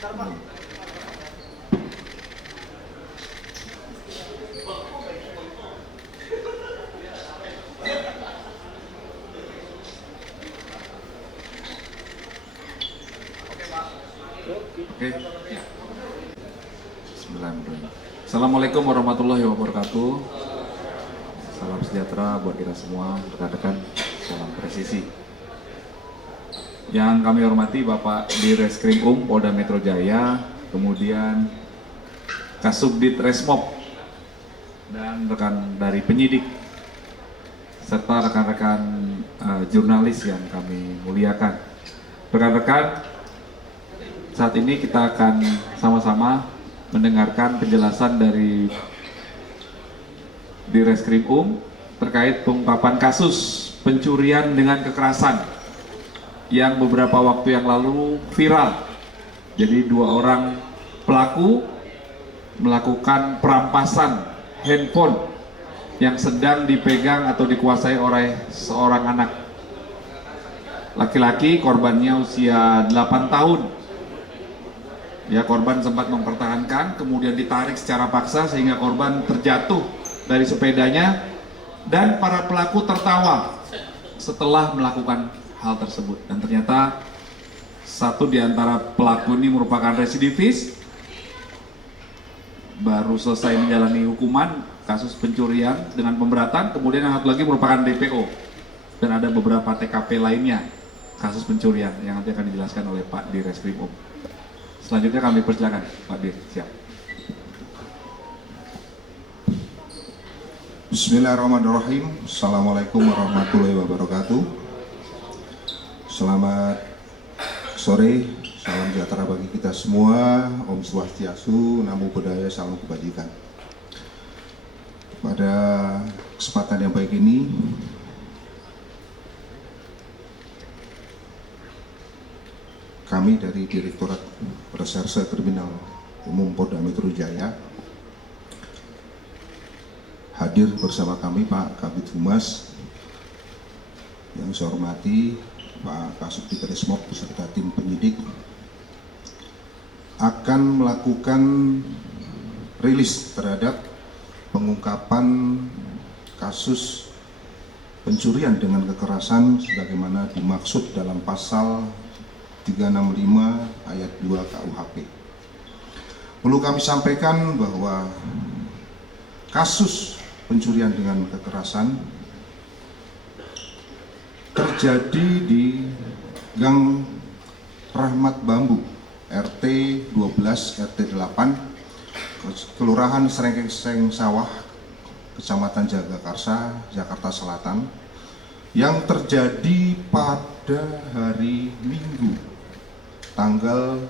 Oke. Bismillahirrahmanirrahim. Assalamualaikum warahmatullahi wabarakatuh. Salam sejahtera buat kita semua, rekan-rekan. Salam presisi. Yang kami hormati Bapak Direskrim Polda Metro Jaya, kemudian Kasubdit Resmob, dan rekan dari penyidik, serta rekan-rekan jurnalis yang kami muliakan. Rekan-rekan, saat ini kita akan sama-sama mendengarkan penjelasan dari Direskrim terkait pengungkapan kasus pencurian dengan kekerasan yang beberapa waktu yang lalu viral. Jadi 2 orang pelaku melakukan perampasan handphone yang sedang dipegang atau dikuasai oleh seorang anak laki-laki. Korbannya usia 8 tahun. Ya, korban sempat mempertahankan, kemudian ditarik secara paksa sehingga korban terjatuh dari sepedanya, dan para pelaku tertawa setelah melakukan hal tersebut. Dan ternyata satu di antara pelaku ini merupakan residivis, baru selesai menjalani hukuman kasus pencurian dengan pemberatan, kemudian yang satu lagi merupakan DPO, dan ada beberapa TKP lainnya kasus pencurian yang nanti akan dijelaskan oleh Pak Direskrim. Selanjutnya kami persilakan Pak Dir, siap. Bismillahirrahmanirrahim. Assalamualaikum warahmatullahi wabarakatuh. Selamat sore, salam sejahtera bagi kita semua. Om Swastiastu, Namo Buddhaya, salam kebajikan. Pada kesempatan yang baik ini, kami dari Direktorat Reserse Kriminal Umum Polda Metro Jaya hadir bersama kami Pak Kabid Humas, yang saya hormati Pak Kasubdit Resmob beserta tim penyidik, akan melakukan rilis terhadap pengungkapan kasus pencurian dengan kekerasan sebagaimana dimaksud dalam pasal 365 ayat 2 KUHP. Perlu kami sampaikan bahwa kasus pencurian dengan kekerasan terjadi di Gang Rahmat Bambu, RT 12 RT 8, Kelurahan Srengkeng Sawah, Kecamatan Jagakarsa, Jakarta Selatan, yang terjadi pada hari Minggu tanggal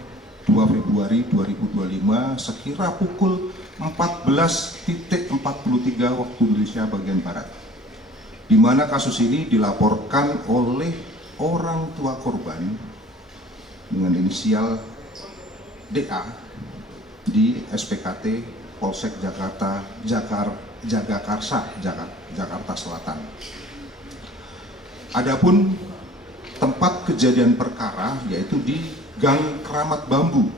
2 Februari 2025 sekira pukul 14.43 waktu Indonesia bagian Barat, di mana kasus ini dilaporkan oleh orang tua korban dengan inisial DA di SPKT Polsek Jagakarsa, Jakarta Selatan. Adapun tempat kejadian perkara yaitu di Gang Keramat Bambu,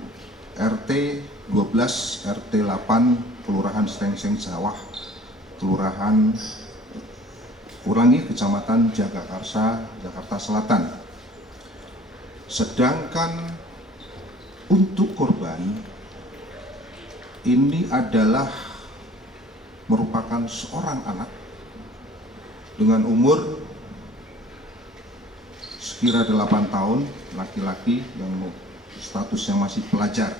RT 12 RT 8, Kelurahan Srengkeng Sawah, Kecamatan Jagakarsa, Jakarta Selatan. Sedangkan untuk korban ini adalah merupakan seorang anak dengan umur sekira 8 tahun, laki-laki yang statusnya masih pelajar.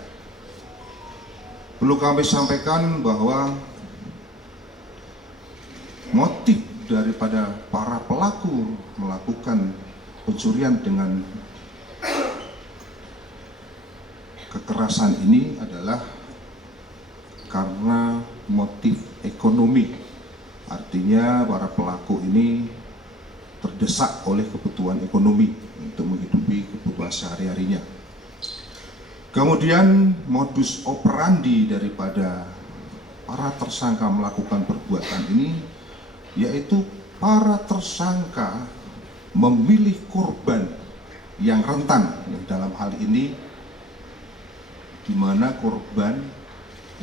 Perlu kami sampaikan bahwa motif daripada para pelaku melakukan pencurian dengan kekerasan ini adalah karena motif ekonomi. Artinya para pelaku ini terdesak oleh kebutuhan ekonomi untuk menghidupi kebutuhan sehari-harinya. Kemudian modus operandi daripada para tersangka melakukan perbuatan ini yaitu para tersangka memilih korban yang rentan, yang dalam hal ini di mana korban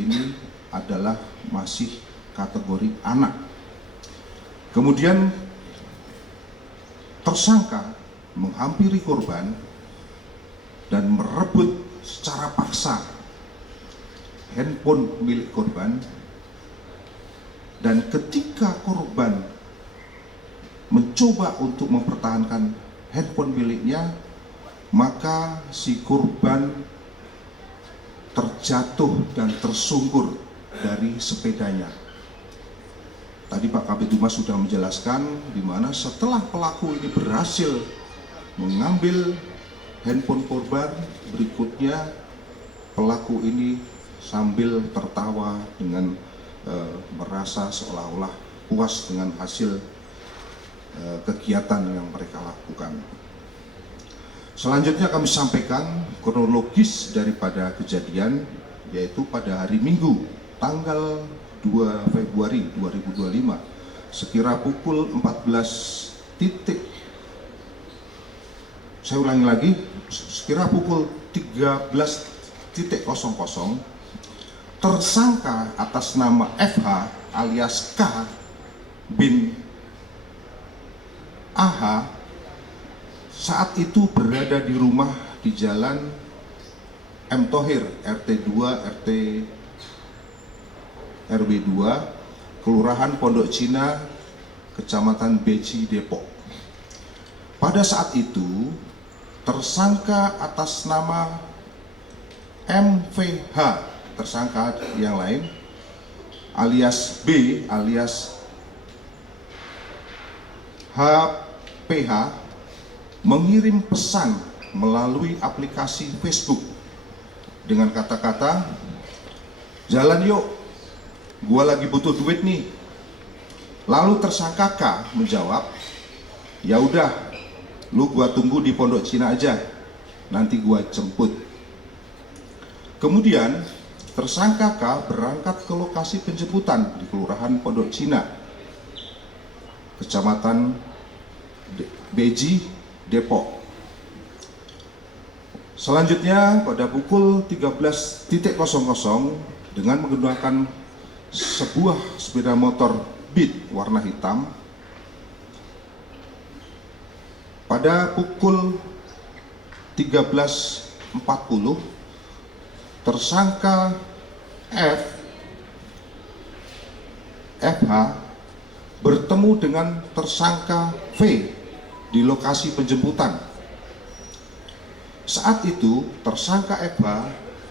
ini adalah masih kategori anak. Kemudian tersangka menghampiri korban dan merebut secara paksa handphone milik korban, dan ketika korban mencoba untuk mempertahankan handphone miliknya, maka si korban terjatuh dan tersungkur dari sepedanya. Tadi Pak Kabid Humas sudah menjelaskan di mana setelah pelaku ini berhasil mengambil handphone korban, berikutnya pelaku ini sambil tertawa dengan merasa seolah-olah puas dengan hasil kegiatan yang mereka lakukan. Selanjutnya kami sampaikan kronologis daripada kejadian, yaitu pada hari Minggu tanggal 2 Februari 2025 sekira pukul 14 titik. Saya ulangi lagi, sekira pukul 13.00 tersangka atas nama FH alias K bin AH saat itu berada di rumah di Jalan M. Thohir, RT 2, RT RW 2, Kelurahan Pondok Cina, Kecamatan Beji, Depok. Pada saat itu, tersangka atas nama MVH, tersangka yang lain, alias B, alias HPH, mengirim pesan melalui aplikasi Facebook dengan kata-kata, "Jalan yuk, gua lagi butuh duit nih." Lalu tersangka K menjawab, "Ya udah, lu gua tunggu di Pondok Cina aja, nanti gua jemput." Kemudian tersangka K berangkat ke lokasi penjemputan di Kelurahan Pondok Cina, Kecamatan Beji, Depok. Selanjutnya pada pukul 13.00 dengan menggunakan sebuah sepeda motor Beat warna hitam, pada pukul 13.40 tersangka FH bertemu dengan tersangka V di lokasi penjemputan. Saat itu tersangka FH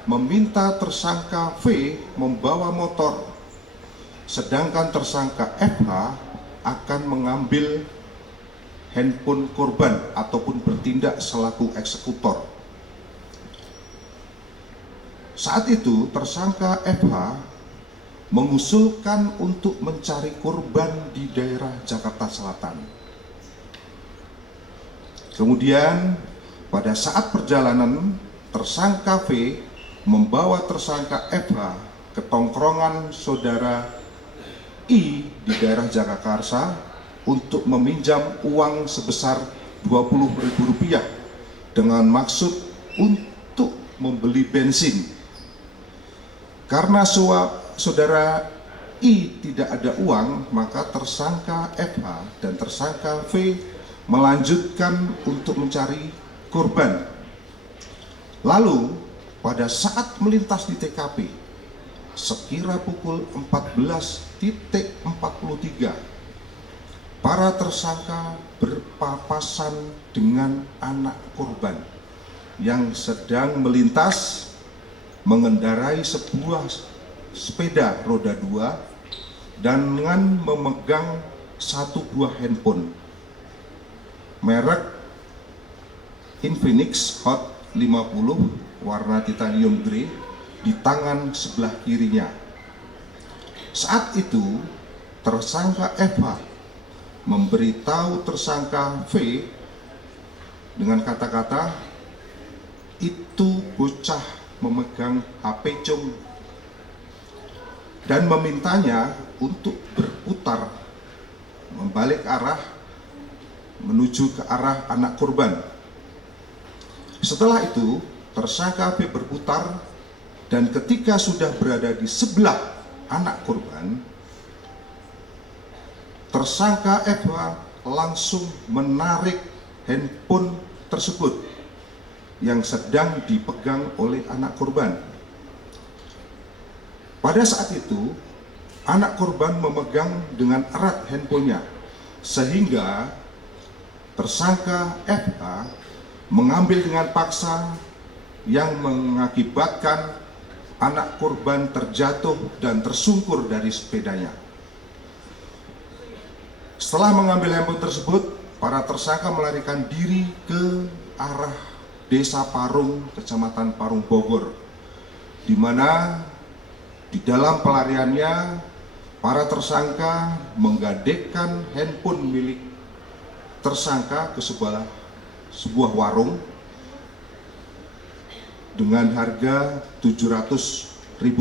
meminta tersangka V membawa motor, sedangkan tersangka FH akan mengambil handphone korban ataupun bertindak selaku eksekutor. Saat itu tersangka FH mengusulkan untuk mencari korban di daerah Jakarta Selatan. Kemudian pada saat perjalanan, tersangka V membawa tersangka FH ke tongkrongan saudara I di daerah Jagakarsa untuk meminjam uang sebesar Rp20.000 dengan maksud untuk membeli bensin. Karena saudara I tidak ada uang, maka tersangka FH dan tersangka V melanjutkan untuk mencari korban. Lalu pada saat melintas di TKP sekira pukul 14.43 para tersangka berpapasan dengan anak korban yang sedang melintas mengendarai sebuah sepeda roda 2 dan dengan memegang satu buah handphone merek Infinix Hot 50 warna titanium grey di tangan sebelah kirinya. Saat itu tersangka FH memberitahu tersangka V dengan kata-kata, "Itu bocah memegang HP cung," dan memintanya untuk berputar membalik arah menuju ke arah anak korban. Setelah itu tersangka V berputar Dan ketika sudah berada di sebelah anak korban, tersangka FH langsung menarik handphone tersebut yang sedang dipegang oleh anak korban. Pada saat itu, anak korban memegang dengan erat handphonenya, sehingga tersangka FH mengambil dengan paksa yang mengakibatkan anak korban terjatuh dan tersungkur dari sepedanya. Setelah mengambil handphone tersebut, para tersangka melarikan diri ke arah Desa Parung, Kecamatan Parung, Bogor, di mana di dalam pelariannya para tersangka menggadaikan handphone milik tersangka ke sebuah warung dengan harga Rp700.000,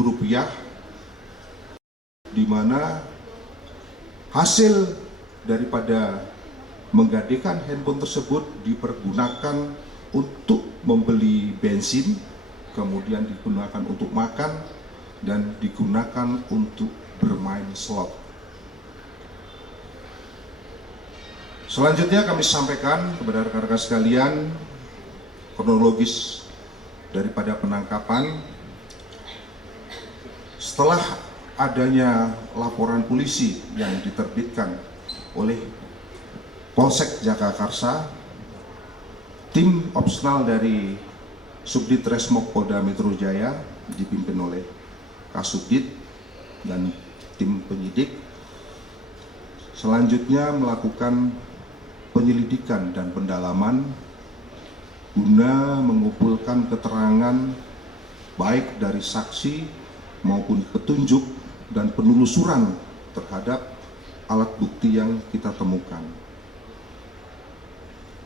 di mana hasil daripada menggadaikan handphone tersebut dipergunakan untuk membeli bensin, kemudian digunakan untuk makan, dan digunakan untuk bermain slot. Selanjutnya kami sampaikan kepada rekan-rekan sekalian kronologis daripada penangkapan. Setelah adanya laporan polisi yang diterbitkan oleh Polsek Jagakarsa, tim opsional dari Subdit Resmob Polda Metro Jaya dipimpin oleh Kasubdit dan tim penyidik selanjutnya melakukan penyelidikan dan pendalaman guna mengumpulkan keterangan baik dari saksi maupun petunjuk dan penelusuran terhadap alat bukti yang kita temukan.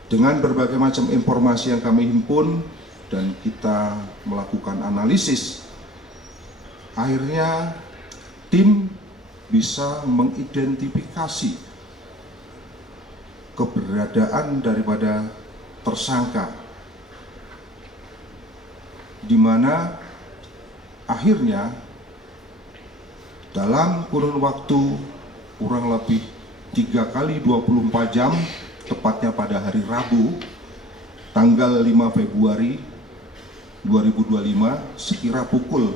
Dengan berbagai macam informasi yang kami himpun dan kita melakukan analisis, akhirnya tim bisa mengidentifikasi keberadaan daripada tersangka, di mana akhirnya dalam kurun waktu kurang lebih 3 kali 24 jam, tepatnya pada hari Rabu tanggal 5 Februari 2025 sekira pukul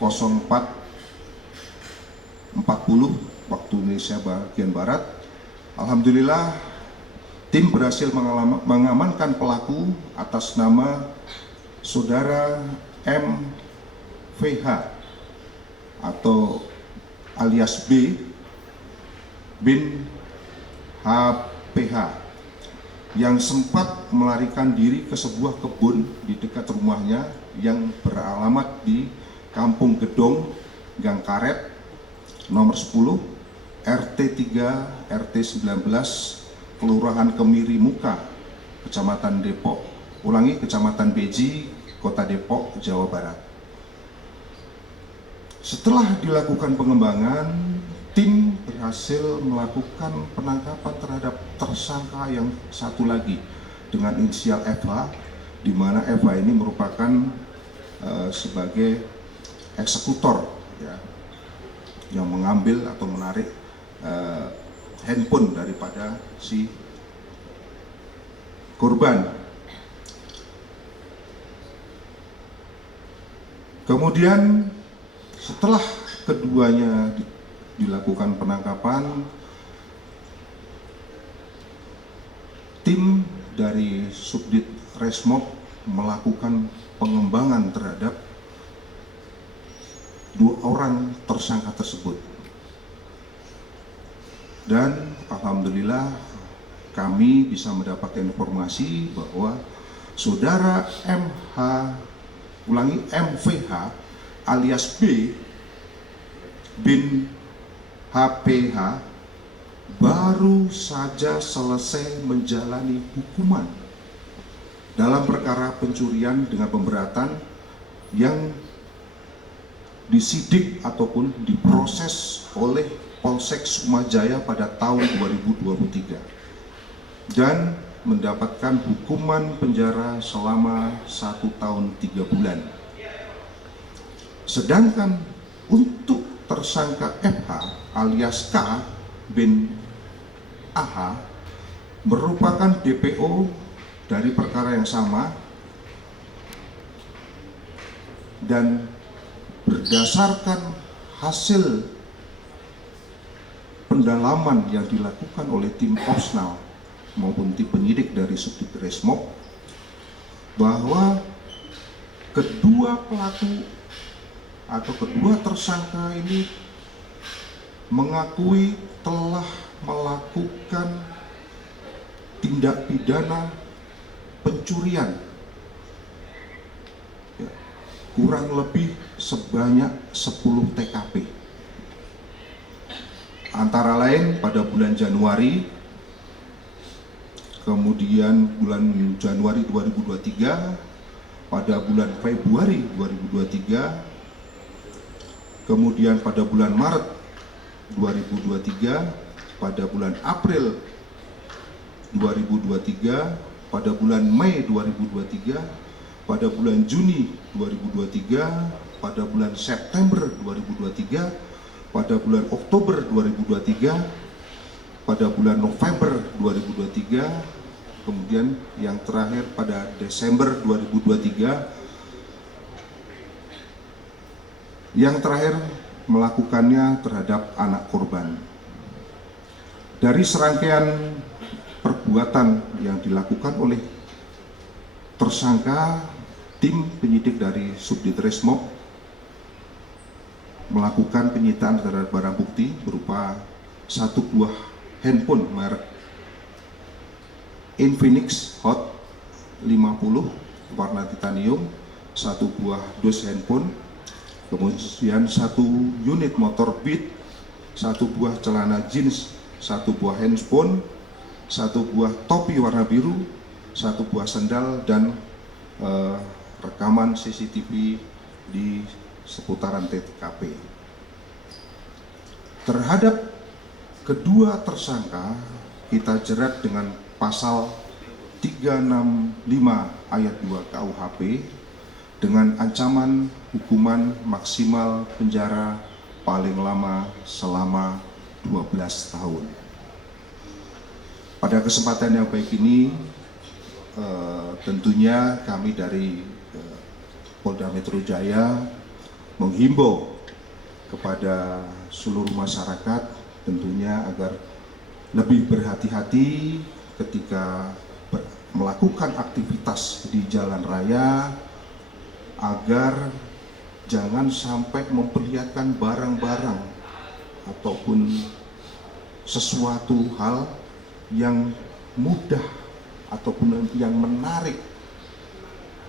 04.40 waktu Indonesia bagian Barat, alhamdulillah tim berhasil mengamankan pelaku atas nama saudara MVH atau alias B bin HPH yang sempat melarikan diri ke sebuah kebun di dekat rumahnya yang beralamat di Kampung Gedong, Gang Karet, nomor 10, RT 3, RT 19, Kelurahan Kemiri Muka, Kecamatan Depok, Kecamatan Beji, Kota Depok, Jawa Barat. Setelah dilakukan pengembangan, tim berhasil melakukan penangkapan terhadap tersangka yang satu lagi dengan inisial FH, di mana FH ini merupakan sebagai eksekutor, ya, yang mengambil atau menarik handphone daripada si korban. Kemudian setelah keduanya dilakukan penangkapan, tim dari Subdit Resmob melakukan pengembangan terhadap 2 orang tersangka tersebut. Dan alhamdulillah kami bisa mendapatkan informasi bahwa saudara MVH alias B bin HPH baru saja selesai menjalani hukuman dalam perkara pencurian dengan pemberatan yang disidik ataupun diproses oleh Polsek Sukmajaya pada tahun 2023 dan mendapatkan hukuman penjara selama 1 tahun 3 bulan. Sedangkan untuk tersangka FH alias K bin AH merupakan DPO dari perkara yang sama dan berdasarkan hasil pendalaman yang dilakukan oleh tim Opsnal maupun tim penyidik dari Subdit Resmob bahwa kedua pelaku atau kedua tersangka ini mengakui telah melakukan tindak pidana pencurian ya, kurang lebih sebanyak 10 TKP, antara lain pada bulan Januari, kemudian bulan Januari 2023, pada bulan Februari 2023, kemudian pada bulan Maret 2023, pada bulan April 2023, pada bulan Mei 2023, pada bulan Juni 2023, pada bulan September 2023, pada bulan Oktober 2023, pada bulan November 2023, kemudian yang terakhir pada Desember 2023, yang terakhir melakukannya terhadap anak korban. Dari serangkaian perbuatan yang dilakukan oleh tersangka, tim penyidik dari Subdit Resmob melakukan penyitaan terhadap barang bukti berupa satu buah handphone merek Infinix Hot 50 warna titanium, satu buah dus handphone, kemudian satu unit motor Beat, satu buah celana jeans, satu buah handphone, satu buah topi warna biru, satu buah sandal, dan rekaman CCTV di seputaran TKP. Terhadap kedua tersangka kita jerat dengan pasal 365 ayat 2 KUHP dengan ancaman hukuman maksimal penjara paling lama selama 12 tahun. Pada kesempatan yang baik ini, tentunya kami dari Polda Metro Jaya menghimbau kepada seluruh masyarakat tentunya agar lebih berhati-hati ketika melakukan aktivitas di jalan raya, agar jangan sampai memperlihatkan barang-barang ataupun sesuatu hal yang mudah ataupun yang menarik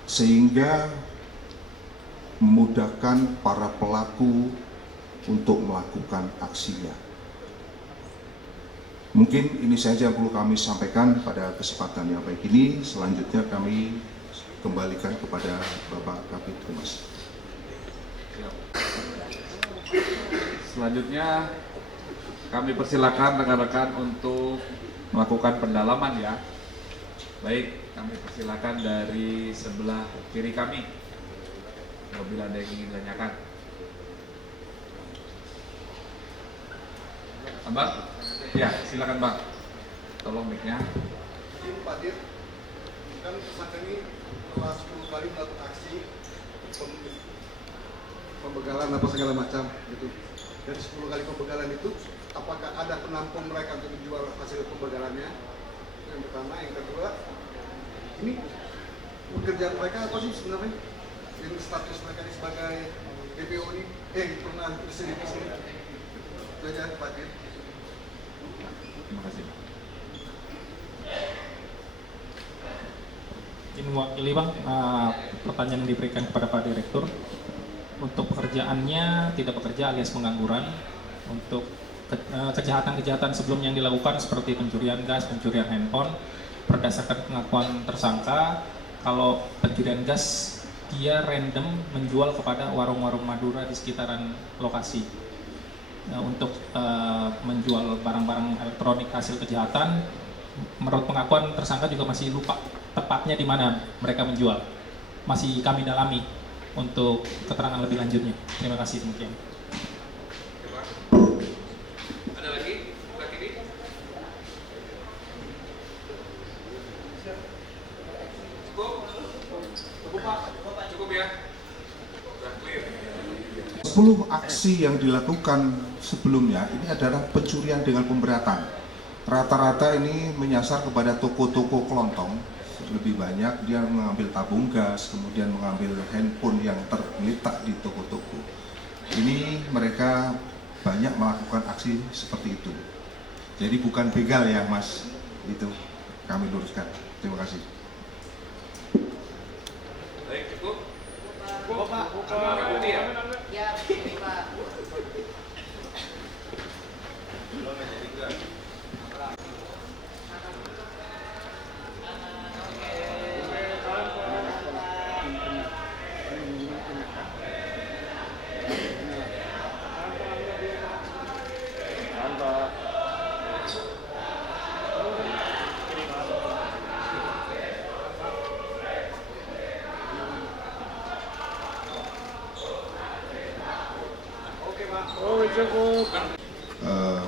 sehingga memudahkan para pelaku untuk melakukan aksinya. Mungkin ini saja yang perlu kami sampaikan pada kesempatan yang baik ini. Selanjutnya kami kembalikan kepada Bapak Kabid Humas. Selanjutnya kami persilakan rekan-rekan untuk melakukan pendalaman ya. Baik, kami persilakan dari sebelah kiri kami. Apabila ada yang ingin ditanyakan. Abang? Ya, silakan Bang. Tolong mic-nya. Pak Dir, kan tersangka ini telah 10 kali melakukan aksi pembegalan apa segala macam gitu. Dari 10 kali pembegalan itu, apakah ada penampung mereka untuk menjual hasil pembegalannya? Yang pertama, yang kedua, ini pekerjaan mereka apa sih sebenarnya? Yang status mereka ini sebagai DPO ini, pernah disediakan di sini. Itu aja Pak Dir. Terima kasih. Ini mewakili Bang, pertanyaan yang diberikan kepada Pak Direktur. Untuk pekerjaannya tidak bekerja alias pengangguran. Untuk kejahatan-kejahatan sebelumnya yang dilakukan seperti pencurian gas, pencurian handphone, berdasarkan pengakuan tersangka, kalau pencurian gas dia random menjual kepada warung-warung Madura di sekitaran lokasi. Untuk menjual barang-barang elektronik hasil kejahatan, menurut pengakuan tersangka juga masih lupa tepatnya di mana mereka menjual. Masih kami dalami. untuk keterangan lebih lanjutnya. Terima kasih, demikian. Ada lagi? Lagi ini? Cukup Pak? Cukup ya? Sudah clear. 10 aksi yang dilakukan sebelumnya ini adalah pencurian dengan pemberatan. Rata-rata ini menyasar kepada toko-toko kelontong. Lebih banyak dia mengambil tabung gas, kemudian mengambil handphone yang terletak di toko-toko. Ini mereka banyak melakukan aksi seperti itu. Jadi bukan begal ya Mas, itu kami luruskan. Terima kasih. Baik, cukup? Cukup Pak. Cukup bukti ya? Ya, ini Pak.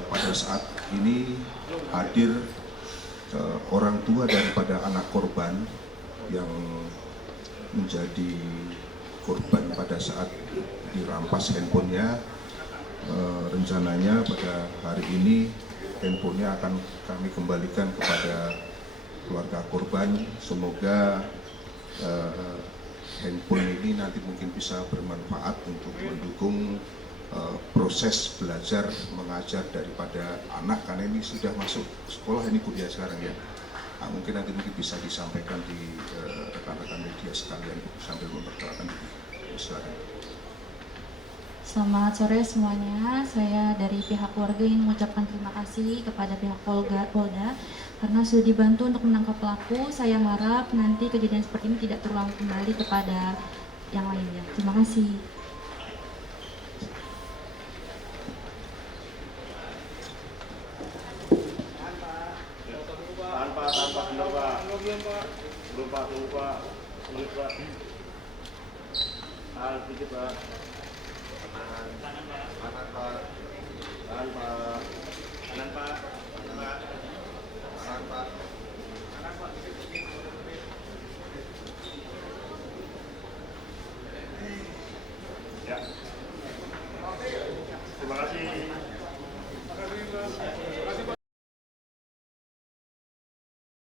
Pada saat ini hadir orang tua daripada anak korban yang menjadi korban pada saat dirampas handphonenya. Rencananya pada hari ini handphonenya akan kami kembalikan kepada keluarga korban. Semoga handphone ini nanti mungkin bisa bermanfaat untuk mendukung proses belajar mengajar daripada anak, karena ini sudah masuk sekolah, ini kuliah sekarang ya. Nah, mungkin nanti bisa disampaikan di rekan-rekan media sekalian sambil memperkenalkan diri. Silakan. Selamat sore semuanya. Saya dari pihak keluarga ingin mengucapkan terima kasih kepada pihak Polda karena sudah dibantu untuk menangkap pelaku. Saya harap nanti kejadian seperti ini tidak terulang kembali kepada yang lainnya. Terima kasih. Tanpa benar Pak. Belum Pak, tunggu Pak. Sulit Pak. Sedikit Pak. Kanan Pak. Kanan Pak. Kanan Pak. Kanan Pak. Kanan Pak. Kanan Pak. Kanan Pak. Ya. Terima kasih. Terima kasih Pak.